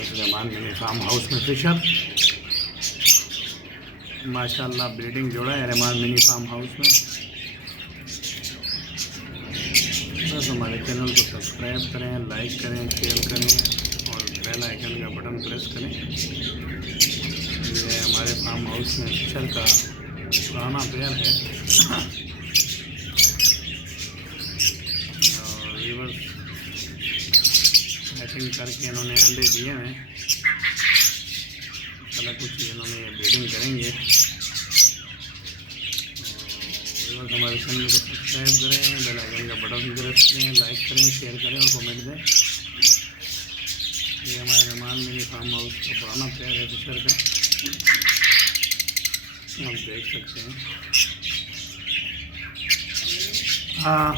Rahman mini farm house में फिशर। माशाल्लाह ब्रीडिंग जोड़ा है रहमान मिनी फार्म हाउस में। बस हमारे चैनल को सब्सक्राइब करें, लाइक करें, शेयर करें और बेल आइकन का बटन प्रेस करें। ये हमारे फार्म हाउस में फिशर का पुराना पेयर है और रिवर्स मैचिंग करके इन्होंने अंडे दिए हैं। चला कुछ इन्होंने ब्रीडिंग करेंगे। और हमारे चैनल को सब्सक्राइब करें, बेल आइकन का बटन प्रेस करें, लाइक करें, शेयर करें और कमेंट दें। ये हमारे रहमान मिनी फार्म हाउस का पुराना पेयर है फिशर का, आप देख सकते हैं। हाँ।